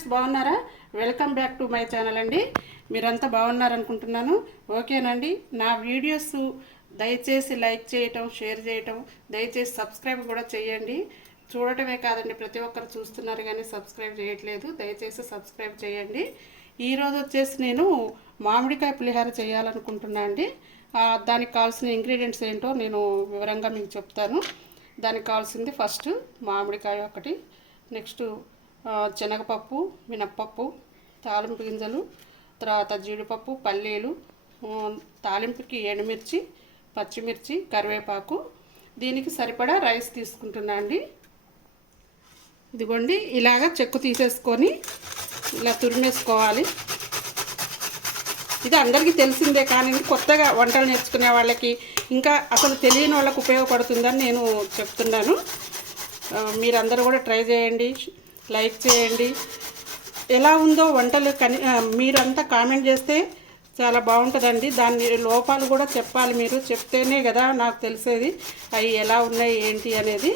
Friends బాగున్నారా? Welcome back to my channel అండి. మీరంతా బాగున్నారనుకుంటున్నాను. ఓకేనండి నా వీడియోస్ దయచేసి లైక్ చేయటం షేర్ చేయటం దయచేసి సబ్స్క్రైబ్ కూడా చేయండి. చూడటమే కాదండి ప్రతి ఒక్కరు చూస్తున్నారు కానీ సబ్స్క్రైబ్ చేయట్లేదు. దయచేసి సబ్స్క్రైబ్ చేయండి. ఈరోజు వచ్చేసి నేను మామిడికాయ పులిహోర చేయాలనుకుంటున్నా అండి. దానికి కావాల్సిన ఇంగ్రీడియంట్స్ ఏంటో నేను వివరంగా మీకు చెప్తాను. దానికి కావాల్సింది ఫస్ట్ మామిడికాయ ఒకటి నెక్స్ట్ శనగపప్పు మినప్పప్పు తాలింపు గింజలు తర్వాత జీడిపప్పు పల్లీలు తాలింపుకి ఎండుమిర్చి పచ్చిమిర్చి కరివేపాకు. దీనికి సరిపడా రైస్ తీసుకుంటున్నా అండి. ఇదిగోండి ఇలాగ చెక్కు తీసేసుకొని ఇలా తురిమేసుకోవాలి. ఇది అందరికీ తెలిసిందే కానీ కొత్తగా వంటలు నేర్చుకునే వాళ్ళకి ఇంకా అసలు తెలియని వాళ్ళకు ఉపయోగపడుతుందని నేను చెప్తున్నాను. మీరందరూ కూడా ట్రై చేయండి. లైక్ చేయండి. ఎలా ఉందో వంటలు కని మీరంతా కామెంట్ చేస్తే చాలా బాగుంటుందండి. దాని లోపాలు కూడా చెప్పాలి మీరు. చెప్తేనే కదా నాకు తెలిసేది. అవి ఎలా ఉన్నాయి ఏంటి అనేది.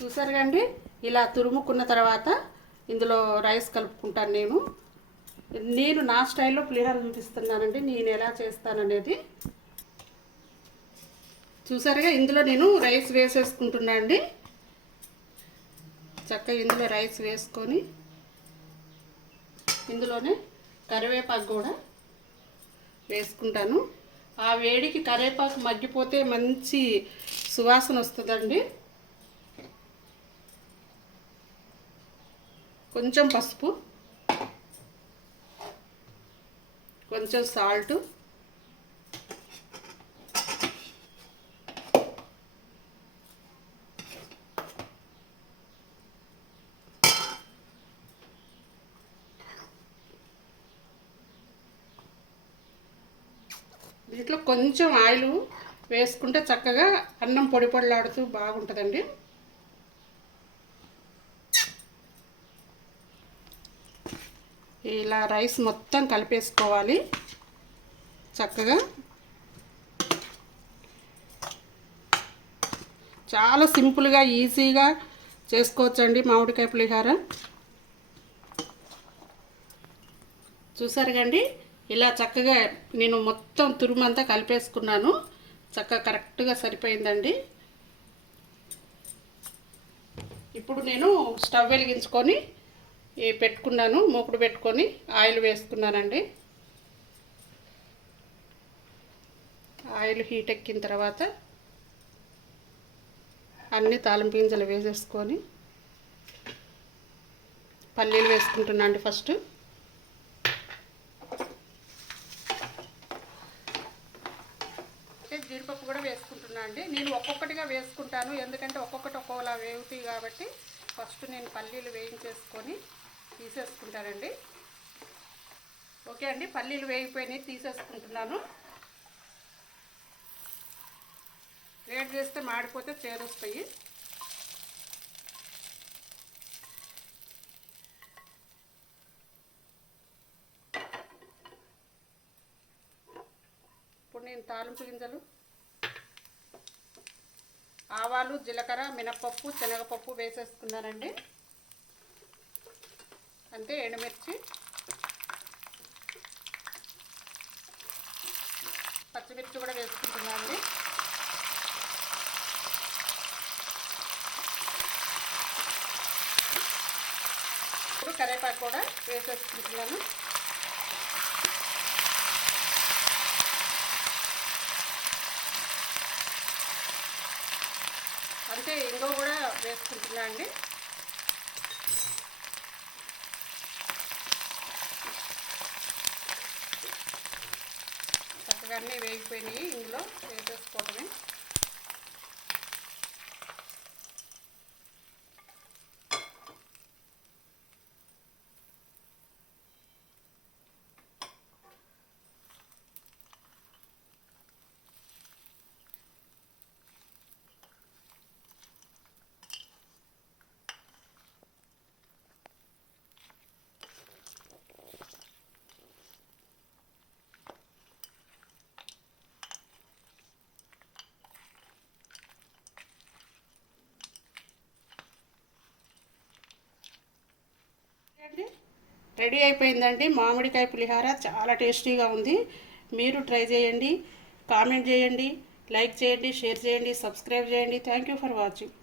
చూసారు కండి ఇలా తురుముకున్న తర్వాత ఇందులో రైస్ కలుపుకుంటాను నేను. నేను నా స్టైల్లో పులిహోర చూపిస్తున్నానండి నేను ఎలా చేస్తాననేది. చూసారుగా? ఇందులో నేను రైస్ వేసేసుకుంటున్నా అండి. చక్కగా ఇందులో రైస్ వేసుకొని ఇందులోనే కరివేపాకు కూడా వేసుకుంటాను. ఆ వేడికి కరివేపాకు మగ్గిపోతే మంచి సువాసన వస్తుందండి. కొంచెం పసుపు కొంచెం సాల్టు దీంట్లో కొంచెం ఆయిల్ వేసుకుంటే చక్కగా అన్నం పొడి పొడిలాడుతూ బాగుంటుందండి. ఇలా రైస్ మొత్తం కలిపేసుకోవాలి. చక్కగా. చాలా సింపుల్గా ఈజీగా చేసుకోవచ్చండి మామిడికాయ పులిహార. చూసారు కండి ఇలా చక్కగా నేను మొత్తం తురుమంతా కలిపేసుకున్నాను. చక్కగా కరెక్ట్గా సరిపోయిందండి. ఇప్పుడు నేను స్టవ్ వెలిగించుకొని పెట్టుకున్నాను మూకుడు పెట్టుకొని ఆయిల్ వేసుకున్నానండి. ఆయిల్ హీట్ ఎక్కిన తర్వాత అన్ని తాలింపు గింజలు వేసేసుకొని పల్లీలు వేసుకుంటున్నాను అండి ఫస్ట్. జీడిపప్పు కూడా వేసుకుంటున్నా అండి. నేను ఒక్కొక్కటిగా వేసుకుంటాను. ఎందుకంటే ఒక్కొక్కటి ఒక్కోలా వేగుతాయి కాబట్టి ఫస్ట్ నేను పల్లీలు వేయించేసుకొని తీసేసుకుంటానండి. ఓకే అండి పల్లీలు వేగిపోయినాయి తీసేసుకుంటున్నాను. వేడి చేస్తే మాడిపోతే చేరొస్తాయి ఇప్పుడు నేను తాలింపు గింజలు ఆవాలు జీలకర్ర మినప్పప్పు శనగపప్పు వేసేసుకున్నానండి. అంతే ఎండుమిర్చి పచ్చిమిర్చి కూడా వేసుకుంటున్నాను అండి ఇప్పుడు కరివేపాకు కూడా వేసేసుకుంటున్నాను అంతే ఇంగో కూడా వేసుకుంటున్నా అండి. చక్కగా అన్నీ వేగిపోయినాయి ఇందులో వేసేసుకోవటమే. రెడీ అయిపోయిందండి. మామిడికాయ పులిహార చాలా టేస్టీగా ఉంది. మీరు ట్రై చేయండి కామెంట్ చేయండి లైక్ చేయండి షేర్ చేయండి సబ్స్క్రైబ్ చేయండి. Thank you for watching